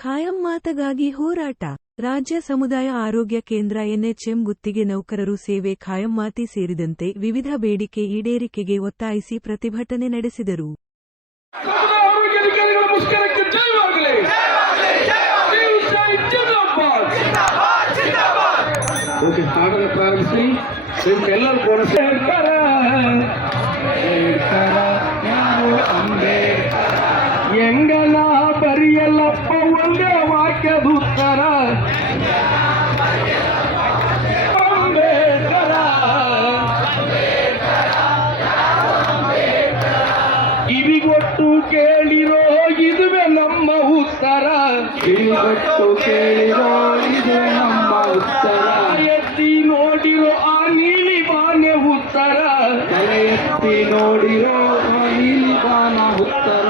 ಖಾಯಂ ಮಾತಗಾಗಿ ಹೋರಾಟ. ರಾಜ್ಯ ಸಮುದಾಯ ಆರೋಗ್ಯ ಕೇಂದ್ರ ಎನ್ಎಚ್ಎಂ ಗುತ್ತಿಗೆ ನೌಕರರು ಸೇವೆ ಖಾಯಂ ಮಾತಿ ಸೇರಿದಂತೆ ವಿವಿಧ ಬೇಡಿಕೆ ಈಡೇರಿಕೆಗೆ ಒತ್ತಾಯಿಸಿ ಪ್ರತಿಭಟನೆ ನಡೆಸಿದರು. ಎಂಗನ ಬರಿಯಲ್ಲಪ್ಪ ಒಂದೇ ವಾಕ್ಯದುತ್ತರ ಅಂಬೇಡ್ಕರ ಕಿವಿಗೊಟ್ಟು ಕೇಳಿರೋ ಇದುವೆ ನಮ್ಮ ಉತ್ತರ. ಕಿವಿಗೊಟ್ಟು ಕೇಳಿರೋ ಇದುವೆ ನಮ್ಮ ಉತ್ತರ. ಎತ್ತಿ ನೋಡಿರೋ ಆ ನೀಲಿ ಬಾನೆ ಉತ್ತರ. ಎತ್ತಿ ನೋಡಿರೋ ಆ ನೀಲಿ ಬಾನ ಉತ್ತರ.